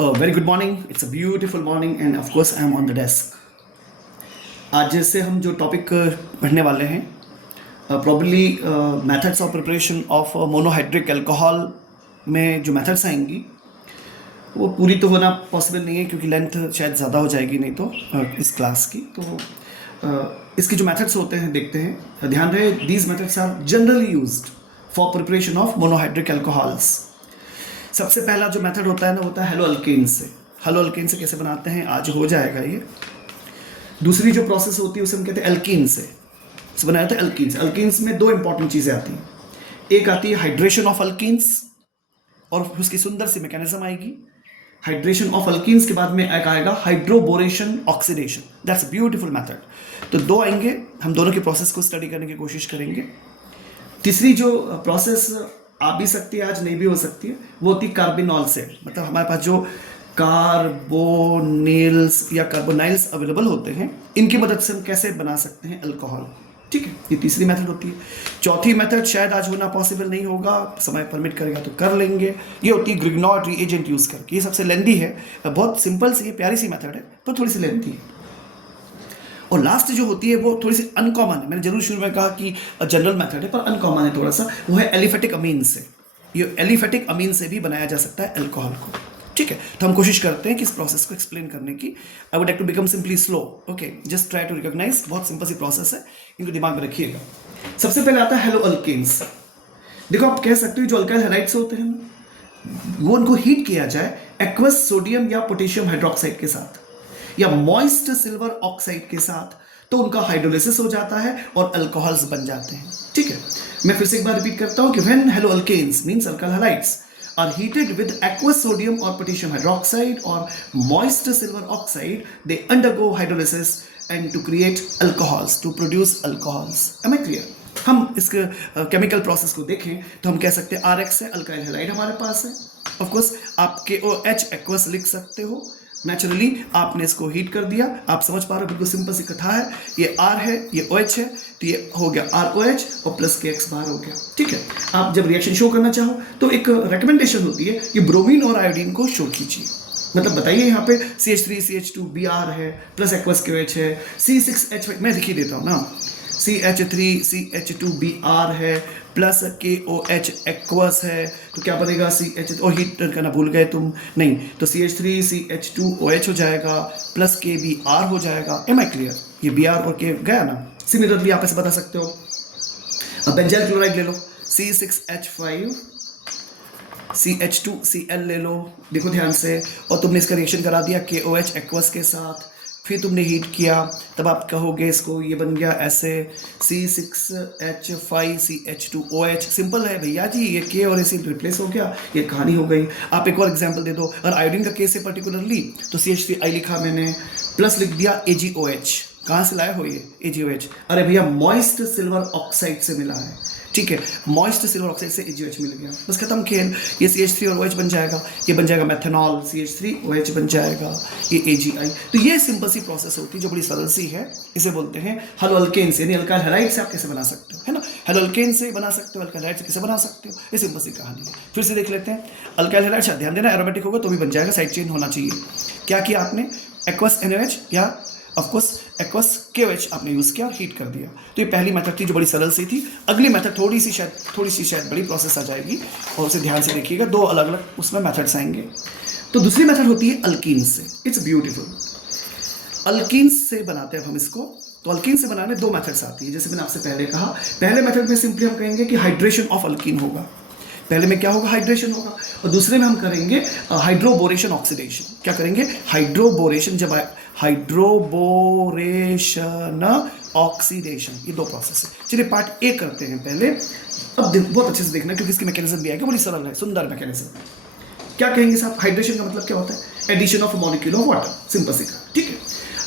Very good morning. It's a beautiful morning end of course I am on the desk. आज से हम जो topic पढ़ने वाले हैं probably methods of preparation of monohydric alcohol में जो मेथड्स आएंगी वो पूरी तो होना पॉसिबल नहीं है क्योंकि लेंथ शायद ज़्यादा हो जाएगी नहीं तो इस क्लास की. तो इसके जो मेथड्स होते हैं देखते हैं. ध्यान रहे these methods are generally used for preparation of monohydric alcohols. सबसे पहला जो मेथड होता है ना होता है हेलो अल्केन से. हेलो अल्केन से कैसे बनाते हैं आज हो जाएगा ये. दूसरी जो प्रोसेस होती है उसे हम कहते हैं एल्कीन से. बनाया था एल्कीन्स. एल्कीन्स में दो इंपॉर्टेंट चीज़ें आती हैं. एक आती है हाइड्रेशन ऑफ अल्कीन्स और उसकी सुंदर सी मैकेनिज्म आएगी. हाइड्रेशन ऑफ अल्कीन्स के बाद में एक आएगा hydroboration oxidation. That's a beautiful method. तो दो आएंगे, हम दोनों की प्रोसेस को स्टडी करने की कोशिश करेंगे. तीसरी जो प्रोसेस आ भी सकती है आज नहीं भी हो सकती है वो होती है कार्बिनॉल से. मतलब हमारे पास जो कार्बोनिल्स या कार्बोनाइल्स अवेलेबल होते हैं इनकी मदद से हम कैसे बना सकते हैं अल्कोहल. ठीक है, ये तीसरी मेथड होती है. चौथी मेथड शायद आज होना पॉसिबल नहीं होगा, समय परमिट करेगा तो कर लेंगे. ये होती है ग्रिग्नॉर्ड रीएजेंट यूज करके. ये सबसे लेंदी है, बहुत सिंपल सी प्यारी सी मेथड है पर थोड़ी सी लेंदी है. और लास्ट जो होती है वो थोड़ी सी अनकॉमन है. मैंने जरूर शुरू में कहा कि जनरल मेथड है पर अनकॉमन है थोड़ा सा. वो है एलिफेटिक अमीन से. ये एलिफेटिक अमीन से भी बनाया जा सकता है अल्कोहल को. ठीक है, तो हम कोशिश करते हैं कि इस प्रोसेस को एक्सप्लेन करने की. I would like to become simply slow. Okay, just try to recognise. बहुत सिंपल सी प्रोसेस है, इनको दिमाग में रखिएगा. सबसे पहले आता है हेलो अल्केन्स. देखो आप कह सकते हो जो अल्काइल हैलाइड्स होते हैं वो उनको हीट किया जाए एक्वस सोडियम या पोटेशियम हाइड्रोक्साइड के साथ या मॉइस्ट सिल्वर ऑक्साइड के साथ तो उनका हाइड्रोलिसिस हो जाता है और अल्कोहल्स बन जाते हैं. ठीक है, मैं फिर से एक बार रिपीट करता हूं कि when halo alkanes means alkyl halides are heated with aqueous sodium or potassium hydroxide or moist silver oxide, they undergo hydrolysis and to create alcohols, to produce alcohols. Am I clear? हम इस chemical process को देखें तो हम कह सकते हैं RX है, अल्काइल हैलाइड हमारे पास है. ऑफ कोर्स आप KOH एक्वस लिख सकते हो. नेचुरली आपने इसको हीट कर दिया. आप समझ पा रहे हो, बिल्कुल सिंपल सी कथा है. ये R है, ये OH है, तो ये हो गया ROH और प्लस KX बाहर हो गया. ठीक है, आप जब रिएक्शन शो करना चाहो तो एक रिकमेंडेशन होती है कि ब्रोमीन और आयोडीन को शो कीजिए. मतलब बताइए यहाँ पे CH3CH2Br है प्लस एक्वस KOH है, C6H5 मैं लिख ही देता हूँ ना, CH3CH2Br है प्लस KOH एक्वस है तो क्या बनेगा CH और हीट करना भूल गए तुम नहीं तो CH3CH2OH हो जाएगा प्लस KBr हो जाएगा. Am I clear? ये Br और K गया ना. सिमिलरली आप ऐसे बता सकते हो. अब बेंजाइल क्लोराइड ले लो, C6H5 CH2Cl ले लो. देखो ध्यान से, और तुमने इसका रिएक्शन करा दिया KOH एक्वस के साथ. फिर तुमने हीट किया तब आप कहोगे इसको ये बन गया ऐसे C6H5 CH2OH. सिंपल है भैया जी, ये K और ऐसे रिप्लेस हो गया, ये कहानी हो गई. आप एक और एग्जांपल दे दो. और आयोडीन का केस है पर्टिकुलरली तो CH3I लिखा मैंने प्लस लिख दिया AgOH. कहाँ से लाए हो ये AgOH? अरे भैया मॉइस्ट सिल्वर ऑक्साइड से मिला है. ठीक है, मॉइस्ट सिल्वर ऑक्साइड से AgOH मिल गया, बस खत्म खेल. ये CH3 और OH बन जाएगा, ये बन जाएगा मेथनॉल, CH3OH बन जाएगा, ये AgI. तो ये सिंपल सी प्रोसेस होती है जो बड़ी सरल सी है. इसे बोलते हैं हेलो अल्केन से, यानी अल्काइल हैलाइड से आप कैसे बना सकते हो, है ना. हेलो अल्केन से बना सकते हो, अल्काइल हैलाइड से कैसे बना सकते हो, ये सिंपल सी कहानी है. फिर से देख लेते हैं. अल्काइल हैलाइड ध्यान देना एरोमेटिक होगा तो भी बन जाएगा, साइड चेन होना चाहिए. क्या किया आपने, एक्वस NaOH या ऑफकोर्स एक्वस KOH आपने यूज़ किया और हीट कर दिया. तो ये पहली मेथड थी जो बड़ी सरल सी थी. अगली मेथड थोड़ी सी शायद बड़ी प्रोसेस आ जाएगी और उसे ध्यान से देखिएगा. दो अलग अलग उसमें मेथड्स आएंगे. तो दूसरी मेथड होती है अल्कीन से. It's beautiful. अल्कीन से बनाते हैं हम इसको. तो अल्कीन से बनाने दो मेथड्स आती है जैसे मैंने आपसे पहले कहा. पहले मेथड में सिंपली हम कहेंगे कि हाइड्रेशन ऑफ अल्कीन होगा. पहले में क्या होगा, हाइड्रेशन होगा. और दूसरे में हम करेंगे हाइड्रोबोरेशन ऑक्सीडेशन. क्या करेंगे, हाइड्रोबोरेशन. जब हाइड्रोबोरेशन ऑक्सीडेशन, ये दो प्रोसेस है. चलिए पार्ट ए करते हैं पहले. अब बहुत अच्छे से देखना क्योंकि इसकी मैकेनिज्म भी आएगा, बड़ी सरल है, सुंदर मैकेनिज्म. क्या कहेंगे साहब, हाइड्रेशन का मतलब क्या होता है, addition of molecule of water. Simple सी कहा. ठीक है,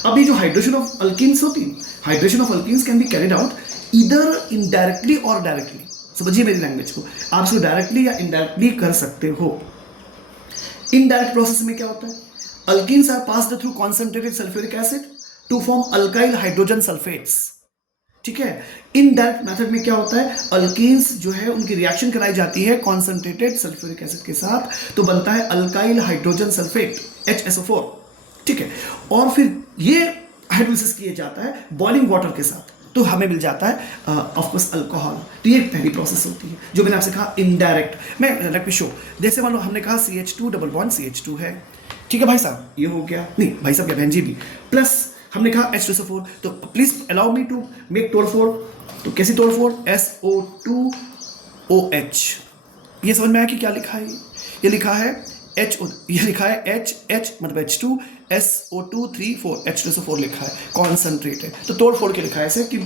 अब ये जो हाइड्रेशन ऑफ अल्कीन्स होती है, hydration of alkenes can be carried out इधर इनडायरेक्टली और डायरेक्टली. समझिए मेरी लैंग्वेज को, आप इसको डायरेक्टली या इनडायरेक्टली कर सकते हो. इनडायरेक्ट प्रोसेस में क्या होता है, alkenes are passed through concentrated sulphuric acid to form alkyl hydrogen sulphates. ठीक है। इनडायरेक्ट मेथड में क्या होता है, अल्कीन्स जो है उनकी रिएक्शन कराई जाती है कॉन्सेंट्रेटेड सल्फ्यूरिक एसिड के साथ, तो बनता है अल्काइल हाइड्रोजन सल्फेट HSO4, ठीक है। और फिर ये हाइड्रोलिसिस किया जाता है बॉइलिंग वाटर के साथ, तो हमें मिल जाता है ऑफकोर्स अल्कोहल। तो ये पहली प्रोसेस होती है जो मैंने आपसे कहा इनडायरेक्ट। मैं लेट मी शो, जैसे मान लो हमने कहा CH2 डबल बॉन्ड CH2 है, ठीक है भाई साहब, ये हो गया, नहीं भाई साहब या बहन जी भी, प्लस हमने कहा H2SO4, तो please allow me to make तोड़फोड़। तो कैसी तोड़फोड़, SO2OH, ये समझ में आया कि क्या लिखा है, ये लिखा है ये लिखा है H मतलब H2 SO2 3 4 H2SO4 लिखा है, कॉन्सेंट्रेट है, तो तोड़ फोड़ के लिखा है ऐसे कि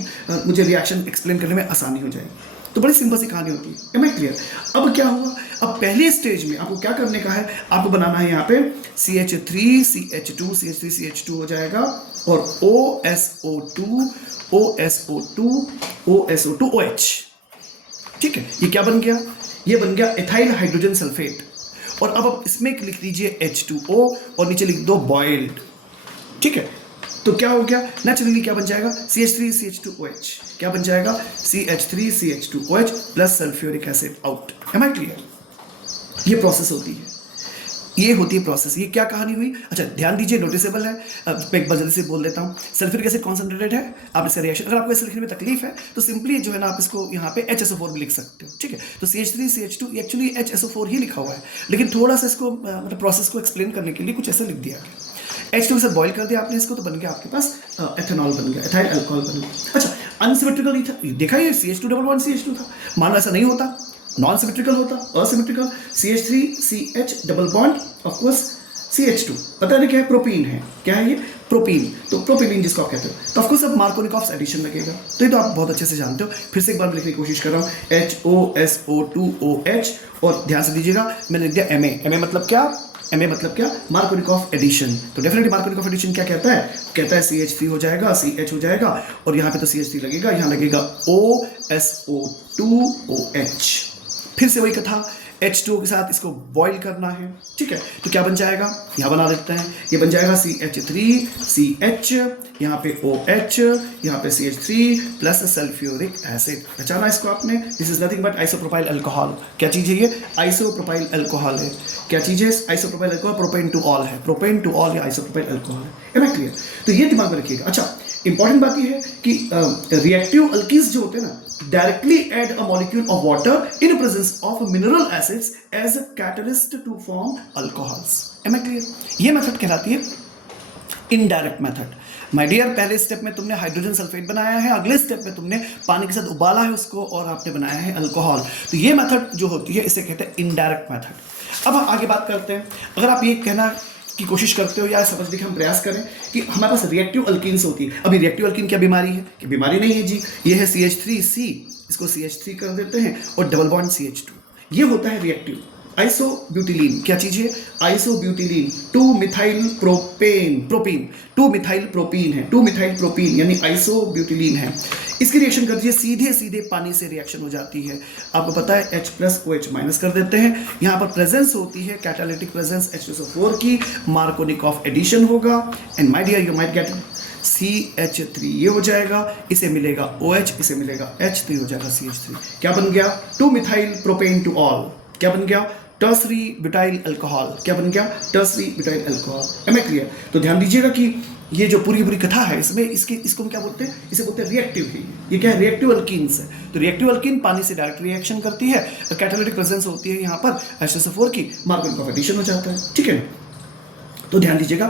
मुझे रिएक्शन एक्सप्लेन करने में आसानी हो जाएगी। तो बड़ी सिंपल सी कहानी होती है, एम आई क्लियर। अब क्या हुआ, अब पहले स्टेज में आपको क्या करने का है, आपको बनाना है यहाँ पे CH3 CH2 CH3 CH2 हो जाएगा, और OSO2 OH, ठीक है। ये क्या बन गया, ये बन गया एथाइल हाइड्रोजन सल्फेट। और अब आप इसमें लिख दीजिए H2O और नीचे लिख दो बॉइल्ड, ठीक है। तो क्या हो गया, नेचुरली क्या बन जाएगा, CH3 CH2OH, क्या बन जाएगा, CH3 CH2OH plus sulphuric acid out. Am I clear, ये प्रोसेस होती है, ये होती है प्रोसेस। ये क्या कहानी हुई, अच्छा ध्यान दीजिए, नोटिसेबल है। मैं एक बार जल्दी से बोल देता हूँ, सल्फ्यूरिक एसिड कॉन्सेंट्रेटेड है, आप इसका रिएक्शन, अगर आपको इसे लिखने में तकलीफ है तो सिंपली जो है ना आप इसको यहाँ पे HSO4 भी लिख सकते हो, ठीक है। तो CH3 CH2 एक्चुअली HSO4 ही लिखा हुआ है, लेकिन थोड़ा सा इसको मतलब प्रोसेस को एक्सप्लेन करने के लिए कुछ ऐसे लिख दिया गया। H2 के साथ बॉइल कर दिया आपने इसको, तो बन गया आपके पास एथेनॉल बन गया, एथाइल अल्कोहल बन गया। अच्छा, अनसिमेट्रिकल था, देखा ये CH2 डबल बॉन्ड CH2 था, मान लो ऐसा नहीं होता, नॉन सिमेट्रिकल होता, asymmetrical, CH3 CH double bond of course CH2, पता नहीं क्या है, प्रोपीन है, क्या है ये, प्रोपीन, तो प्रोपिलीन जिसको आप कहते हो, तो ऑफकोर्स अब मार्कोनिकॉफ्स एडिशन लगेगा। तो ये तो आप बहुत अच्छे से जानते हो, फिर से एक बार लिखने की कोशिश कर रहा हूँ, HOSO2OH, और ध्यान से दीजिएगा मैंने लिख दिया MA मतलब क्या, MA मतलब क्या, मार्कोनिकॉफ एडिशन। तो डेफिनेटली मार्कोनिकॉफ एडिशन क्या कहता है, कहता है CH3 हो जाएगा, CH हो जाएगा, और यहाँ पे तो CH3 लगेगा, यहाँ लगेगा OSO2OH। फिर से वही कथा, H2O के साथ इसको बॉईल करना है, ठीक है। तो क्या बन जाएगा, यहाँ बना देते हैं, ये बन जाएगा CH3 CH, यहाँ पे OH, यहाँ पे CH3 प्लस सल्फ्यूरिक एसिड। पहचाना इसको आपने, this is nothing but isopropyl alcohol. क्या चीज़ है ये, आइसोप्रोपाइल अल्कोहल है। क्या चीज़ है, isopropyl alcohol, propane two all है, प्रोपेन टू ऑल या आइसोप्रोपाइल अल्कोहल है। ना क्लियर, तो ये दिमाग में रखिएगा। अच्छा, इंपॉर्टेंट बात ये है कि रिएक्टिव अल्कीन्स जो होते हैं ना, directly add a molecule of water in the presence of mineral acids as a catalyst to form alcohols. Am I clear? ये मेथड कहलाती है इनडायरेक्ट मेथड। माय डियर, पहले स्टेप में तुमने हाइड्रोजन सल्फेट बनाया है, अगले स्टेप में तुमने पानी के साथ उबाला है उसको और आपने बनाया है अल्कोहल। तो ये मेथड जो होती है इसे कहते हैं इनडायरेक्ट मेथड। अब हम आगे बात करते हैं, अगर आप ये कहना की कोशिश करते हो या समझने का हम प्रयास करें कि हमारे पास रिएक्टिव अल्कीन्स होती है। अभी रिएक्टिव अल्कीन क्या बीमारी है, कि बीमारी नहीं है जी, ये है CH3C, इसको CH3 कर देते हैं और डबल बॉन्ड CH2, ये होता है रिएक्टिव। आइसोब्यूटिलीन क्या चीज है, आइसोब्यूटिलीन 2-मिथाइल प्रोपीन 2-मिथाइल प्रोपीन है, 2-मिथाइल प्रोपीन यानी आइसोब्यूटिलीन है। इसकी रिएक्शन कर दीजिए, सीधे सीधे पानी से रिएक्शन हो जाती है। आपको पता है H+OH- कर देते हैं, यहाँ पर प्रेजेंस होती है कैटालिटिक प्रेजेंस H2SO4 की, मार्कोनिकॉफ एडिशन होगा, and my dear you might get CH3, ये हो जाएगा, इसे मिलेगा OH, इसे मिलेगा H3, हो जाएगा CH3। क्या बन गया, 2-मिथाइल प्रोपेन टू ऑल, क्या बन गया, टर्सरी ब्यूटाइल अल्कोहल, क्या बन गया, tertiary butyl alcohol. Am I clear? तो ध्यान दीजिएगा कि ये जो पूरी पूरी कथा है इसमें इसको हम क्या बोलते हैं, इसे बोलते हैं रिएक्टिव ही। ये क्या है, रिएक्टिव अल्कीन्स है। तो रिएक्टिव अल्कीन पानी से डायरेक्ट रिएक्शन करती है, कैटालिटिक प्रेजेंस होती है यहाँ पर H2SO4 की, मार्कोनिकॉफ एडिशन हो जाता है, ठीक है। तो ध्यान दीजिएगा,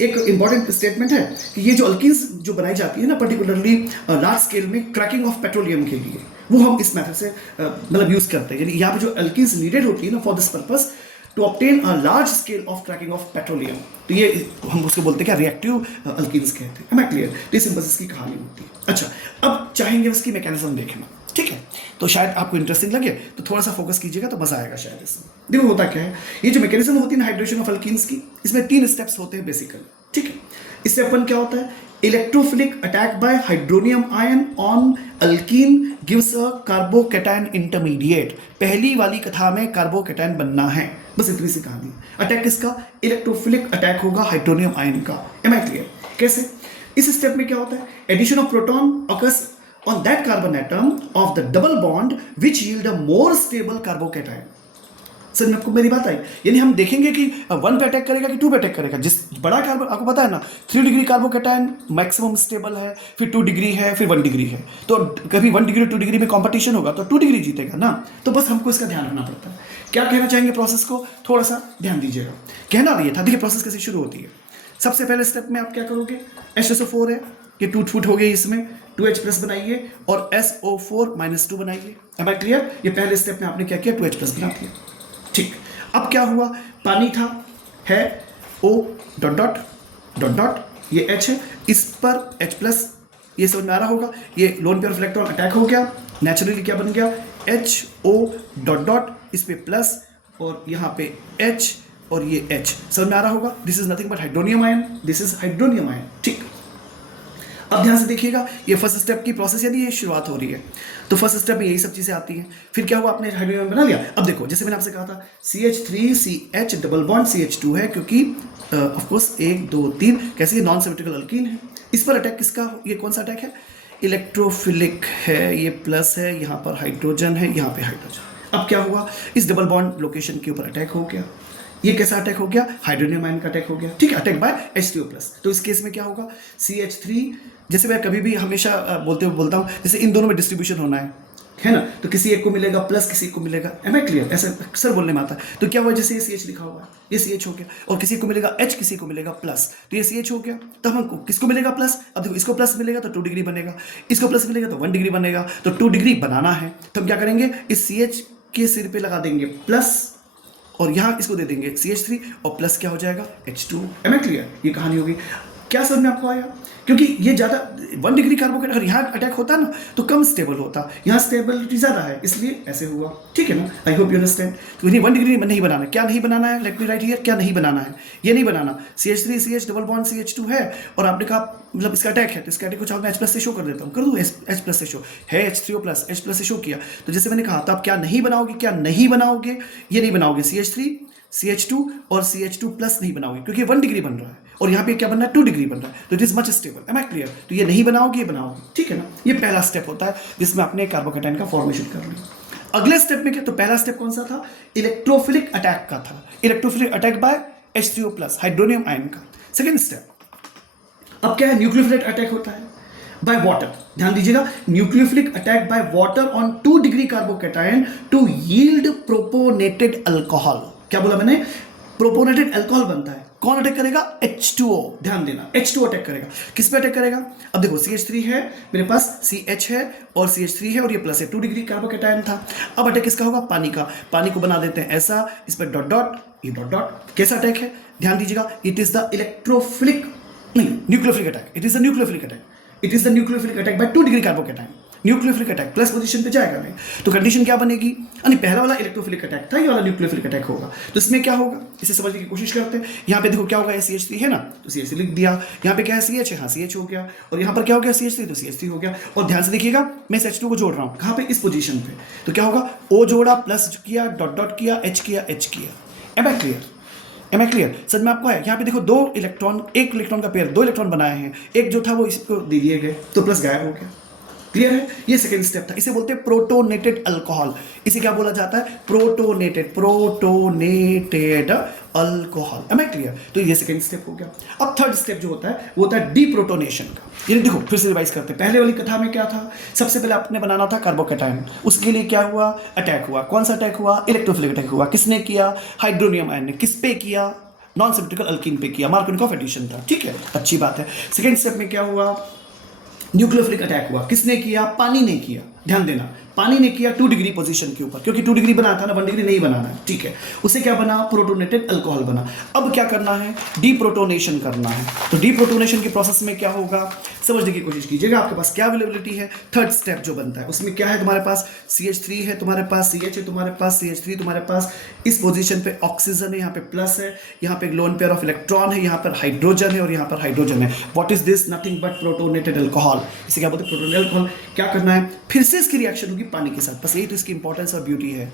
एक इंपॉर्टेंट स्टेटमेंट है कि ये जो अल्कीन्स जो बनाई जाती है ना, पर्टिकुलरली लार्ज स्केल में क्रैकिंग ऑफ पेट्रोलियम के लिए, वो हम इस मेथड से मतलब यूज करते हैं। यानी यहाँ पे जो अल्कीन्स नीडेड होती है ना for this purpose to obtain a large scale of cracking of petroleum, तो ये हम उसको बोलते हैं क्या, रिएक्टिव अल्कीन्स कहते हैं। Am I clear? तो इस सिंपल इसकी कहानी होती है। अच्छा, अब चाहेंगे उसकी मैकेनिज्म देखना, ठीक है, तो शायद आपको इंटरेस्टिंग लगे, तो थोड़ा सा फोकस कीजिएगा तो मजा आएगा शायद इसमें। देखो होता क्या है, ये जो मैकेनिज्म होती है ना हाइड्रेशन ऑफ अल्कीन्स की, इसमें 3 स्टेप्स होते हैं बेसिकली, ठीक है। स्टेप 1 क्या होता है, electrophilic attack by hydronium ion on alkyne gives a carbocation intermediate. पहली वाली कथा में कार्बोकैटायन बनना है, बस इतनी सी कहानी। अटैक किसका, इलेक्ट्रोफिलिक अटैक होगा हाइड्रोनियम आयन का। Am I clear? कैसे, इस स्टेप में क्या होता है, addition of proton occurs on that carbon atom of the double bond which yield a more stable carbocation. सर में आपको मेरी बात आई, यानी हम देखेंगे कि 1 पे अटैक करेगा कि 2 पे अटैक करेगा। जिस बड़ा कार्बन, आपको पता है ना 3 डिग्री कार्बोकैटायन मैक्सिमम स्टेबल है, फिर 2 डिग्री है, फिर 1 डिग्री है। तो कभी 1 डिग्री 2 डिग्री में कंपटीशन होगा तो 2 डिग्री जीतेगा ना। तो बस हमको इसका ध्यान रखना पड़ता है। क्या कहना चाहेंगे प्रोसेस को, थोड़ा सा ध्यान दीजिएगा। कहना ये था, देखिए प्रोसेस कैसे शुरू होती है। सबसे पहले स्टेप में आप क्या करोगे, H2SO4 है, ये टूट फूट हो गई, इसमें 2H प्लस बनाइए और SO4-2 बनाइए। Am I clear? ये पहले स्टेप में आपने क्या किया, 2H प्लस बना दिया। ठीक, अब क्या हुआ, पानी था, है O dot dot dot dot, ये H है, इस पर H प्लस, ये समझ में आ रहा होगा। ये loan pair of electron attack हो गया, नेचुरली क्या बन गया, HO डॉट डॉट, इस पे प्लस और यहाँ पे H और ये H, समझ में आ रहा होगा। This is nothing but hydronium ion, this is hydronium ion. ठीक, अब ध्यान से देखिएगा, ये फर्स्ट स्टेप की प्रोसेस यानी ये शुरुआत हो रही है। तो फर्स्ट स्टेप में यही सब चीजें आती हैं। फिर क्या हुआ, आपने हाइड्रोजन बना लिया। अब देखो, जैसे मैंने आपसे कहा था CH3CH डबल बॉन्ड CH2 है, क्योंकि ऑफ कोर्स 1 2 3 कैसे नॉन सिमेट्रिकल अल्कीन है। इस पर अटैक किसका, ये कौन सा अटैक है, इलेक्ट्रोफिलिक है, ये प्लस है, यहाँ पर हाइड्रोजन है, यहाँ पे हाइड्रोजन। अब क्या हुआ, इस डबल बॉन्ड लोकेशन के ऊपर अटैक हो गया। ये कैसा अटैक हो गया, हाइड्रोनियम आयन का अटैक हो गया। ठीक है, अटैक बाय H3O+। तो इस केस में क्या होगा, CH3, जैसे मैं कभी भी हमेशा बोलता हूँ, जैसे इन दोनों में डिस्ट्रीब्यूशन होना है ना, तो किसी एक को मिलेगा प्लस, किसी को मिलेगा, एम आई क्लियर, ऐसा अक्सर बोलने में आता है। तो क्या हुआ, जैसे ये CH लिखा हुआ है, ये CH हो गया, और किसी को मिलेगा H, किसी को मिलेगा प्लस, तो ये CH हो गया। तो हमको किसको मिलेगा प्लस, अब देखो इसको प्लस मिलेगा तो 2 डिग्री बनेगा, इसको प्लस मिलेगा तो 1 डिग्री बनेगा। तो 2 डिग्री बनाना है तो हम क्या करेंगे, इस CH के सिर पे लगा देंगे प्लस, और यहाँ इसको दे देंगे CH3 और प्लस क्या हो जाएगा, H2। एम आई क्लियर, ये कहानी होगी। क्या समझ में आपको आया, क्योंकि ये ज़्यादा 1 डिग्री कार्बोकेट अगर यहाँ अटैक होता ना तो कम स्टेबल होता, यहाँ स्टेबिलिटी ज़्यादा है, इसलिए ऐसे हुआ। ठीक है ना, आई होप यू अंडरस्टैंड। तो ये 1 डिग्री नहीं बनाना, क्या नहीं बनाना है, लेट मी राइट हियर, क्या नहीं बनाना है, ये नहीं बनाना। CH3 CH double bond CH2 है, और आपने कहा मतलब इसका अटैक है, तो इसका अटैक को चाहो मैं H+ से शो कर देता हूँ, कर दूँ H+ से शो है, H3O+, H+ से शो किया। तो जैसे मैंने कहा, तो आप क्या नहीं बनाओगे, क्या नहीं बनाओगे, ये नहीं बनाओगे, CH3 CH2 और CH2+ नहीं बनाओगे, क्योंकि 1 डिग्री बन रहा है, और यहाँ पे क्या बन रहा है, 2 डिग्री बन रहा है, तो it is much stable. Am I clear? तो ये नहीं बनाओगे, ये बनाओगे। ठीक है ना, ये पहला स्टेप होता है जिसमें आपने कार्बोकैटायन का फॉर्मेशन कर लिया। अगले स्टेप में क्या, तो पहला स्टेप कौन सा था, इलेक्ट्रोफिलिक अटैक का था, electrophilic attack by H3O+, hydronium ion का। सेकेंड स्टेप, अब क्या है, न्यूक्लियोफिलिक अटैक होता है बाय वाटर। ध्यान दीजिएगा, nucleophilic attack by water on 2 degree carbocation to yield protonated alcohol. क्या बोला मैंने, प्रोपोनेटेड अल्कोहल बनता है। कौन अटैक करेगा, H2O। ध्यान देना, H2O अटैक करेगा। किस पे अटैक करेगा, अब देखो CH3 है मेरे पास, CH है और CH3 है, और ये प्लस है, 2 डिग्री कार्बोकैटायन था। अब अटैक किसका होगा, पानी का। पानी को बना देते हैं ऐसा, इस पर डॉट डॉट, ये डॉट डॉट। कैसा अटैक है, ध्यान दीजिएगा, इट इज द इलेक्ट्रोफिलिक, नहीं nucleophilic attack, it is the nucleophilic attack, it is the nucleophilic attack bye 2 degree carbocation. Nucleophilic attack plus position पे जाएगा नहीं, तो कंडीशन क्या बनेगी, यानी पहला वाला इलेक्ट्रोफिलिक अटैक था, ये वाला न्यूक्लियोफिलिक अटैक होगा। तो इसमें क्या होगा, इसे समझने की कोशिश करते हैं। यहाँ पे देखो क्या होगा, CH3 है ना, तो CH3 लिख दिया। यहाँ पे क्या है, CH है, हाँ CH हो गया, और यहाँ पर क्या हो गया, CH3, तो CH3 हो गया। और ध्यान से देखिएगा, मैं इस H2 को जोड़ रहा हूँ, कहाँ पे, इस पोजीशन पे। तो क्या होगा, O जोड़ा, प्लस किया, डॉट डॉट किया, H किया, H किया। Am I clear, am I clear, समझ में आपको है। यहाँ पे देखो 2 इलेक्ट्रॉन, एक इलेक्ट्रॉन का पेयर, 2 इलेक्ट्रॉन बनाए हैं, एक जो था वो इसको दे दिए गए, तो प्लस गायब हो गया। क्लियर है, ये सेकंड स्टेप था, इसे बोलते हैं प्रोटोनेटेड अल्कोहल। इसे क्या बोला जाता है, protonated alcohol. Am I clear? तो ये सेकंड स्टेप हो गया। अब थर्ड स्टेप जो होता है वो होता है डीप्रोटोनेशन का। ये देखो फिर से रिवाइज करते हैं, पहले वाली कथा में क्या था, सबसे पहले आपने बनाना था कार्बोकैटायन, उसके लिए क्या हुआ, अटैक हुआ। कौन सा अटैक हुआ, इलेक्ट्रोफिलिक अटैक हुआ। किसने किया, हाइड्रोनियम आयन ने। किस पे किया, नॉन सिमेट्रिकल अल्कीन पे किया, मार्कोनिकॉफ एडिशन था। ठीक है, अच्छी बात है। सेकंड स्टेप में क्या हुआ, न्यूक्लियोफिलिक अटैक हुआ। किसने किया, पानी ने किया। ध्यान देना, पानी ने किया 2 डिग्री पोजीशन के ऊपर, क्योंकि 2 डिग्री बना था ना, 1 डिग्री नहीं बनाना है। ठीक है, उसे क्या बना, प्रोटोनेटेड अल्कोहल बना। अब क्या करना है, डीप्रोटोनेशन करना है। तो डीप्रोटोनेशन के प्रोसेस में क्या होगा, समझने की कोशिश कीजिएगा। आपके पास क्या अवेलेबिलिटी है, थर्ड स्टेप जो बनता है उसमें क्या है, तुम्हारे पास CH3 है, तुम्हारे पास CH है, तुम्हारे पास CH3, तुम्हारे पास इस पोजीशन पे ऑक्सीजन है, यहाँ पे प्लस है, यहाँ पे लोन पेयर ऑफ इलेक्ट्रॉन है, यहाँ पर हाइड्रोजन है और यहाँ पर हाइड्रोजन है। What is this, nothing but protonated alcohol. इसे क्या बोलते हैं, प्रोटोनेटेड अल्कोहल। क्या करना है, फिर से इसकी रिएक्शन होगी पानी के साथ। बस यही तो इसकी इंपॉर्टेंस और ब्यूटी है।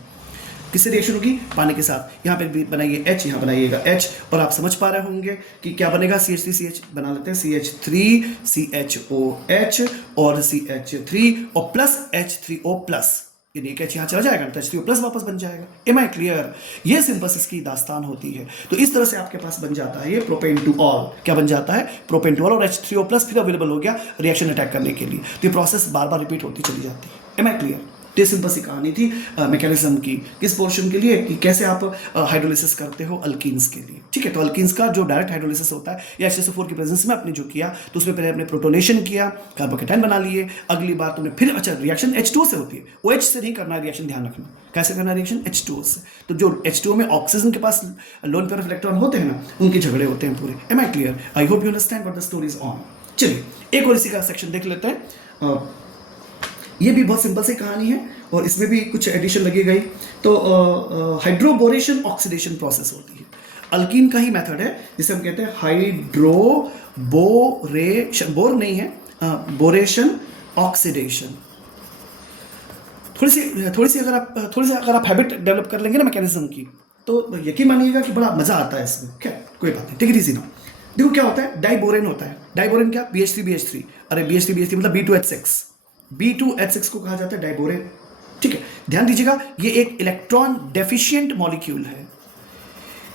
किससे रिएक्शन होगी? पानी के साथ। यहाँ पे भी बनाइए H, यहाँ बनाइएगा H, और आप समझ पा रहे होंगे कि क्या बनेगा? CH3CH बना लेते हैं, CH3CHOH और CH3 और प्लस H3O प्लस, ये एक H यहाँ चला जाएगा तो H3O प्लस वापस बन जाएगा। Am I clear? ये सिंपल इसकी दास्तान होती है। तो इस तरह से आपके पास बन जाता है ये प्रोपेन टू ऑल। क्या बन जाता है? प्रोपेन टू ऑल, और H3O प्लस फिर अवेलेबल हो गया रिएक्शन अटैक करने के लिए। तो ये प्रोसेस बार बार रिपीट होती चली जाती है। Am I clear? तो सिंपल सी कहानी थी मैकेनिज्म की, किस पोर्शन के लिए, कि कैसे आप हाइड्रोलिसिस करते हो अल्कीन्स के लिए। ठीक है, तो अल्कीन्स का जो डायरेक्ट हाइड्रोलिसिस होता है, या H2SO4 की प्रेजेंस में आपने जो किया, तो उसमें पहले आपने प्रोटोनेशन किया, कार्बोकेटाइन बना लिए, अगली बार तुमने फिर, अच्छा रिएक्शन H2O से होती है, OH से नहीं करना है रिएक्शन, ध्यान रखना। कैसे करना है रिएक्शन? H2O से। तो जो H2O में ऑक्सीजन के पास लोन पेयर ऑफ इलेक्ट्रॉन होते हैं ना, उनके झगड़े होते हैं पूरे। Am I clear? I hope you understand what the story is on. चलिए एक और इसी का सेक्शन देख लेते हैं। ये भी बहुत सिंपल सी कहानी है और इसमें भी कुछ एडिशन लगी गई। तो हाइड्रोबोरेशन ऑक्सीडेशन प्रोसेस होती है, अल्कीन का ही मेथड है जिसे हम कहते हैं हाइड्रोबोरेशन, बोर नहीं है, बोरेशन ऑक्सीडेशन। थोड़ी सी अगर आप हैबिट डेवलप कर लेंगे ना मैकेनिज्म की, तो यकीन मानिएगा कि बड़ा मजा आता है इसमें। क्या, कोई बात नहीं, टेक इट इजी ना। देखो क्या होता है, डाइबोरेन होता है। डाइबोरेन क्या? BH3BH3, अरे BH3BH3 मतलब B2H6, B2H6 को कहा जाता है डाइबोरेन। ठीक है, ध्यान दीजिएगा, ये एक इलेक्ट्रॉन डेफिशिएंट मॉलिक्यूल है।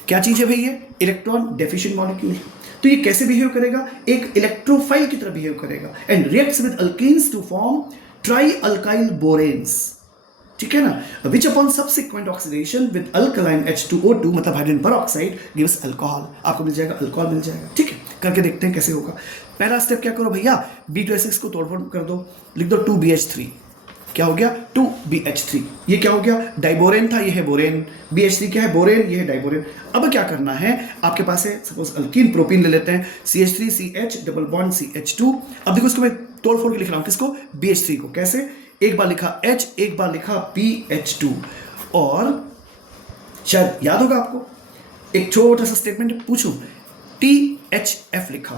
क्या चीज है भाई? ये इलेक्ट्रॉन डेफिशिएंट मॉलिक्यूल। तो ये कैसे बिहेव करेगा? एक इलेक्ट्रोफाइल की तरह बिहेव करेगा and reacts with alkenes to form trialkyl boranes. ठीक है ना, which upon subsequent oxidation with alkaline H2O2 मतलब हाइड्रोजन पेरोक्साइड गिव्स अल्कोहल। आपको मिल जाएगा, अल्कोहल मिल जाएगा। ठीक है, करके देखते हैं कैसे होगा। पहला स्टेप क्या करो भैया, B2H6 को तोड़फोड़ कर दो, लिख दो 2BH3। क्या हो गया? 2BH3। ये क्या हो गया? डाइबोरेन था, ये है बोरेन। BH3 क्या है? बोरेन, ये है डाइबोरेन। अब क्या करना है, आपके पास है सपोज अल्कीन, प्रोपीन ले लेते हैं, CH3CH डबल बॉन्ड CH2। अब देखो इसको मैं तोड़ फोड़ के लिख रहा हूं, किसको? BH3 को। कैसे? एक बार लिखा H, एक बार लिखा BH2, और शायद याद होगा आपको, एक छोटा सा स्टेटमेंट पूछूं, THF लिखा।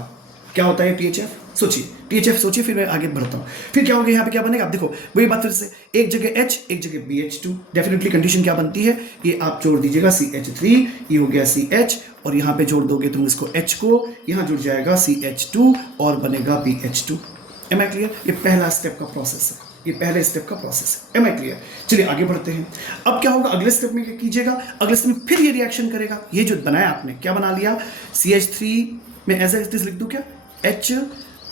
क्या होता है THF? सोचिए, THF सोचिए, फिर मैं आगे बढ़ता हूँ। फिर क्या होगा यहाँ पे, क्या बनेगा? आप देखो वही बात फिर से, एक जगह H, एक जगह BH2। डेफिनेटली कंडीशन क्या बनती है, ये आप जोड़ दीजिएगा CH3, ये हो गया CH, और यहाँ पे जोड़ दोगे तुम इसको H को, यहाँ जुड़ जाएगा CH2 और बनेगा BH2। Am I clear? ये पहला स्टेप का प्रोसेस है, ये पहले स्टेप का प्रोसेस है। Am I clear? चलिए आगे बढ़ते हैं। अब क्या होगा अगले स्टेप में, क्या कीजिएगा? अगले स्टेप में फिर ये रिएक्शन करेगा। ये जो बनाया आपने, क्या बना लिया? CH3 में एज इट इज लिख दूं क्या? H,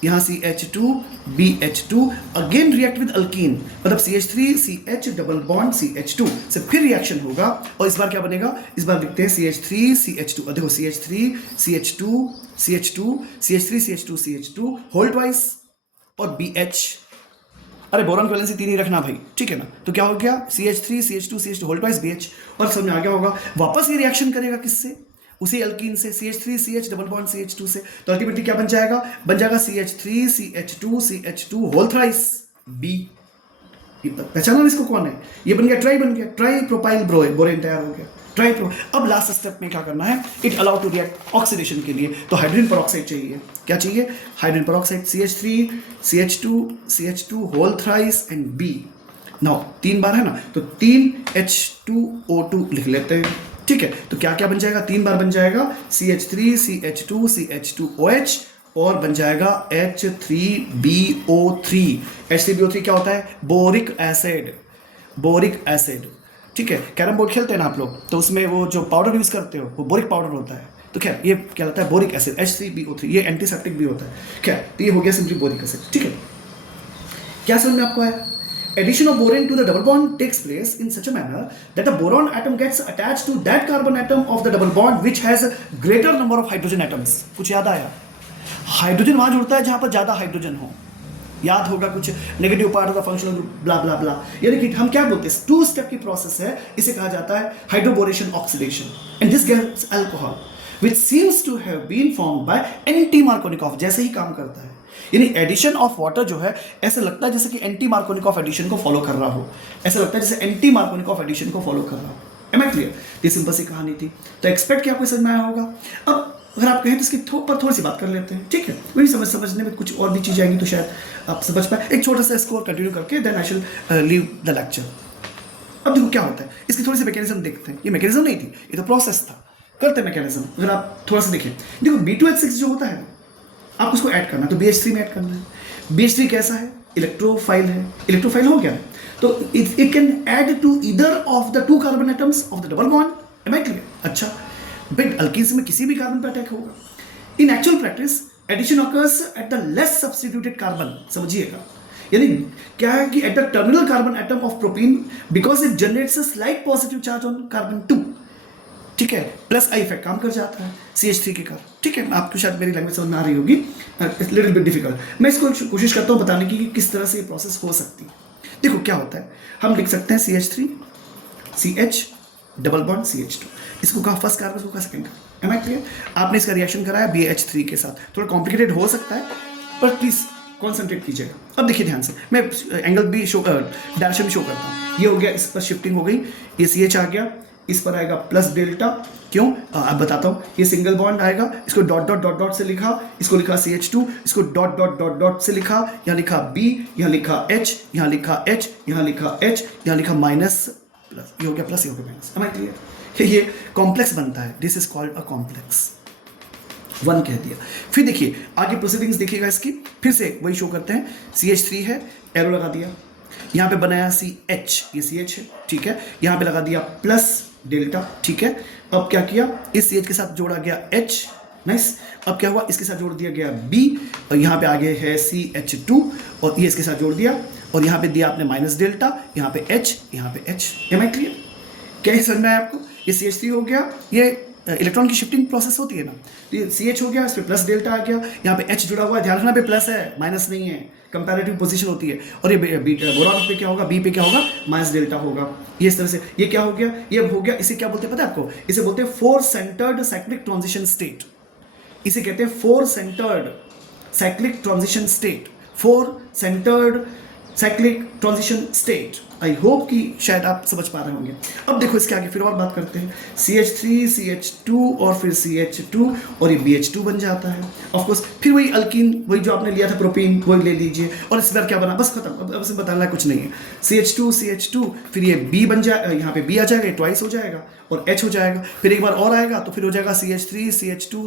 यहाँ CH2 BH2, again react with alkyne, मतलब CH3CH डबल बॉन्ड CH2 से फिर रिएक्शन होगा, और इस बार क्या बनेगा? इस बार लिखते हैं CH3CH2। देखो CH3CH2 होल ट्वाइस, और BH, अरे बोरॉन की वैलेंसी 3 ही रखना भाई, ठीक है ना। तो क्या हो गया? CH3CH2 होल ट्वाइस BH, और समझ में आ गया होगा। वापस ये रिएक्शन करेगा किससे? उसी अल्कीन से, CH3CH डबल बॉन्ड CH2 से। तो अल्टीमेटली क्या बन जाएगा? बन जाएगा CH3CH2 होल थ्राइस B। पहचाना इसको कौन है? ये बन गया ट्राई, बन गया ट्राई प्रोपाइल बोरेन तैयार हो गया, ट्राई प्रो। अब लास्ट स्टेप में क्या करना है? It allow to react oxidation के लिए तो हाइड्रोजन पेरोक्साइड चाहिए। क्या चाहिए? Hydrogen peroxide, CH3CH2 whole thrice and B। Now 3 बार है ना, तो 3 H2O2 लिख लेते हैं। ठीक है, तो क्या क्या बन जाएगा? 3 बार बन जाएगा CH3CH2OH, और बन जाएगा H3BO3। H3BO3 क्या होता है? Boric acid, boric acid. ठीक है, कैरम बोर्ड खेलते हैं ना आप लोग, तो उसमें वो जो पाउडर यूज करते हो वो बोरिक पाउडर होता है। तो क्या ये क्या होता है? Boric acid, H3BO3। ये एंटीसेप्टिक भी होता है। क्या, तो ये हो गया सिंपली बोरिक एसिड। ठीक है, क्या समझ में आपको आया? Addition of boron to the double bond takes place in such a manner that the boron atom gets attached to that carbon atom of the double bond which has a greater number of hydrogen atoms। कुछ याद आया? Hydrogen वहां जुड़ता है जहां पर ज्यादा hydrogen हो। याद होगा कुछ negative part of the functional group blah blah blah. यानी कि हम क्या बोलते हैं, 2 स्टेप की प्रोसेस है, इसे कहा जाता है hydroboration oxidation, and this gives alcohol which seems to have been formed by anti-Markovnikov। जैसे ही काम करता है, यानी एडिशन ऑफ वाटर जो है, ऐसे लगता है जैसे कि एंटी मार्कोनिकॉफ एडिशन को फॉलो कर रहा हो, ऐसा लगता है जैसे एंटी मार्कोनिकॉफ एडिशन को फॉलो कर रहा हो। Am I clear? ये सिंपल सी कहानी थी। तो एक्सपेक्ट किया आपको समझ में आया होगा। अब अगर आप कहें तो इसकी पर थोड़ी सी बात कर लेते हैं। ठीक है, वही समझने में कुछ और भी चीज़ आएंगी तो शायद आप समझ पाए। एक छोटा सा स्कोर कंटिन्यू करके देन आई शिल लीव द लेक्चर। अब देखो क्या होता है, इसकी थोड़ी सी मैकेनिज्म देखते हैं। ये मैकेनिज्म नहीं थी, ये तो प्रोसेस था। करते हैं मैकेनिज्म, अगर आप थोड़ा सा देखें, देखो B2H6 जो होता है आपको उसको ऐड करना है, तो BH3 में ऐड करना है। BH3 कैसा है, इलेक्ट्रोफाइल है, इलेक्ट्रोफाइल हो गया, तो it can add to either of the 2 carbon atoms of the double bond. Am I clear? अच्छा, बट अल्कीन्स में किसी भी कार्बन पर अटैक होगा। In actual practice addition occurs at the less substituted carbon, समझिएगा, यानी क्या है कि at the terminal carbon atom of propene because it generates a slight positive charge on carbon 2, ठीक है, प्लस आई इफेक्ट काम कर जाता है CH3 के कारण, ठीक है। आपको शायद मेरी लैंग्वेज समझ में आ रही होगी, लिटिल बिट डिफिकल्ट। मैं इसको कोशिश करता हूँ बताने की कि किस तरह से ये प्रोसेस हो सकती है। देखो क्या होता है, हम लिख सकते हैं CH3 CH double bond CH2, इसको कहा फर्स्ट कार्बन, इसको कहा second carbon. Am I clear? आपने इसका रिएक्शन कराया BH3 के साथ, थोड़ा कॉम्प्लिकेटेड हो सकता है पर प्लीज कॉन्सेंट्रेट कीजिएगा। अब देखिए ध्यान से, मैं एंगल भी शो डायरेक्शन भी शो करता हूँ। ये हो गया, इस पर शिफ्टिंग हो गई, ये CH आ गया, इस पर आएगा प्लस डेल्टा, क्यों अब बताता हूँ। ये सिंगल बॉन्ड आएगा, इसको डॉट डॉट डॉट डॉट से लिखा, इसको लिखा CH2, इसको डॉट डॉट डॉट डॉट से लिखा, यहाँ लिखा B, यहाँ लिखा H, यहाँ लिखा H, यहाँ लिखा H, यहाँ लिखा माइनस प्लस, ये हो गया प्लस, ये हो गया माइनस। Am I clear? ये कॉम्प्लेक्स बनता है, this is called a complex. 1 कह दिया। फिर देखिए आगे प्रोसीडिंग्स देखिएगा इसकी, फिर से वही शो करते हैं। CH3 है, एरो लगा दिया, यहाँ पे बनाया CH, ये CH है, ठीक है, यहाँ पे लगा दिया प्लस डेल्टा, ठीक है। अब क्या किया, इस CH के साथ जोड़ा गया H, नाइस। अब क्या हुआ, इसके साथ जोड़ दिया गया B, और यहाँ पे आगे है CH2, और ये इसके साथ जोड़ दिया, और यहाँ पे दिया आपने माइनस डेल्टा, यहाँ पे H, यहाँ पे H। M I clear? क्या समझ में आया आपको? ये CH3 हो गया, ये इलेक्ट्रॉन की शिफ्टिंग प्रोसेस होती है ना, तो ये CH हो गया, इस पर प्लस डेल्टा आ गया, यहाँ पे H जुड़ा हुआ है, ध्यान रखना पे प्लस है, माइनस नहीं है, कंपैरेटिव पोजीशन होती है। और ये बोरॉन पे क्या होगा, B पे क्या होगा, माइनस डेल्टा होगा। ये इस तरह से, ये क्या हो गया, ये हो गया, इसे क्या बोलते हैं पता है आपको? इसे बोलते हैं 4 सेंटर्ड साइक्लिक ट्रांजिशन स्टेट। इसे कहते हैं 4 centred cyclic transition state, 4 centred cyclic transition state. I hope कि शायद आप समझ पा रहे होंगे। अब देखो इसके आगे फिर और बात करते हैं, CH3 CH2 और फिर CH2, और ये BH2 बन जाता है। ऑफ कोर्स फिर वही अल्कीन, वही जो आपने लिया था प्रोपीन, वही ले लीजिए, और इस बार क्या बना, बस खत्म, अब इसे बताना कुछ नहीं है। CH2 फिर ये B बन जाए, यहाँ पे B आ जाएगा, ये ट्वाइस हो जाएगा, और H हो जाएगा, फिर एक बार और आएगा तो फिर हो जाएगा CH3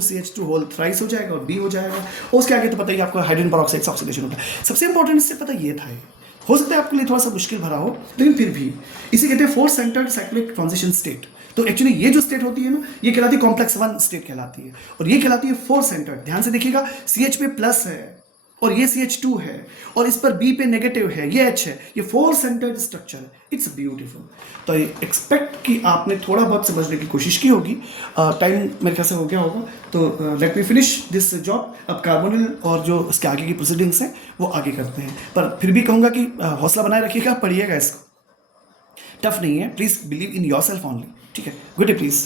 CH2 होल थ्राइस हो जाएगा, और B हो जाएगा। और उसके आगे तो पता ही आपको हाइड्रोजन पेरोक्साइड से ऑक्सीडेशन होता है। सबसे इंपॉर्टेंट इससे पता ये था, हो सकता है आपके लिए थोड़ा सा मुश्किल भरा हो, लेकिन फिर भी इसे कहते हैं 4 सेंटर्ड साइक्लिक ट्रांजिशन स्टेट। तो एक्चुअली ये जो स्टेट होती है ना, ये कहलाती है कॉम्प्लेक्स 1 स्टेट कहलाती है, और ये कहलाती है 4 सेंटर्ड। ध्यान से देखिएगा, CH पे प्लस है, और ये CH2 है, और इस पर B पे नेगेटिव है, ये H है, ये 4 सेंटर्ड स्ट्रक्चर है। It's beautiful. तो आई एक्सपेक्ट कि आपने थोड़ा बहुत समझने की कोशिश की होगी। टाइम मेरे ख्याल से हो गया होगा, तो let me finish this job. अब कार्बोनिल और जो उसके आगे की प्रोसीडिंग्स हैं वो आगे करते हैं, पर फिर भी कहूँगा कि हौसला बनाए रखिएगा, पढ़िएगा इसको, टफ नहीं है, please believe in your self only, ठीक है। Good day please.